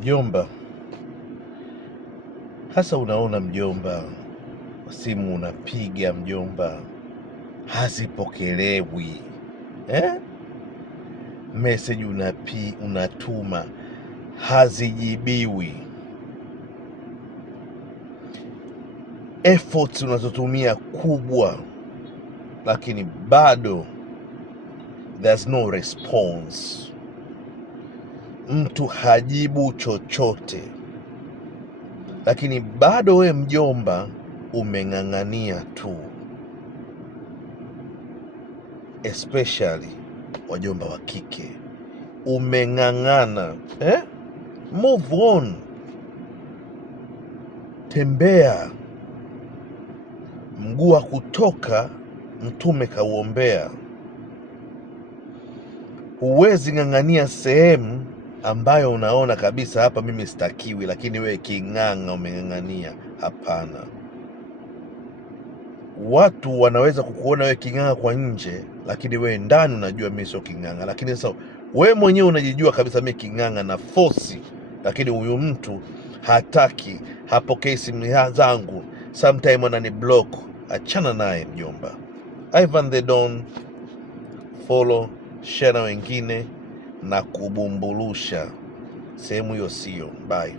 Mjomba, hasa unaona mjomba, simu unapiga mjomba, hazipokelewi Message unatuma hazijibiwi. Efforts unazotumia kubwa, lakini bado there's no response. Mtu hajibu chochote, lakini bado we mjomba umeng'ang'ania tu, especially wajomba wa kike, umeng'ang'ana. Move on, tembea. Mguu wa kutoka Mtume kauombea. Huwezi ng'ang'ania sehemu ambayo unaona kabisa hapa mimi sitakiwi, lakini we king'ang'a umeng'ang'ania. Hapana. Watu wanaweza kukuona we king'ang'a kwa nje, lakini we ndani unajua mimi sio king'ang'a. Lakini sasa we mwenyewe unajijua kabisa mimi king'ang'a na force, lakini huyu mtu hataki, hapokei simu zangu, sometime anani block. Achana naye mjomba. Ivan the Don, follow, share na wengine na kubumbulusha. Sehemu hiyo sio. Bye.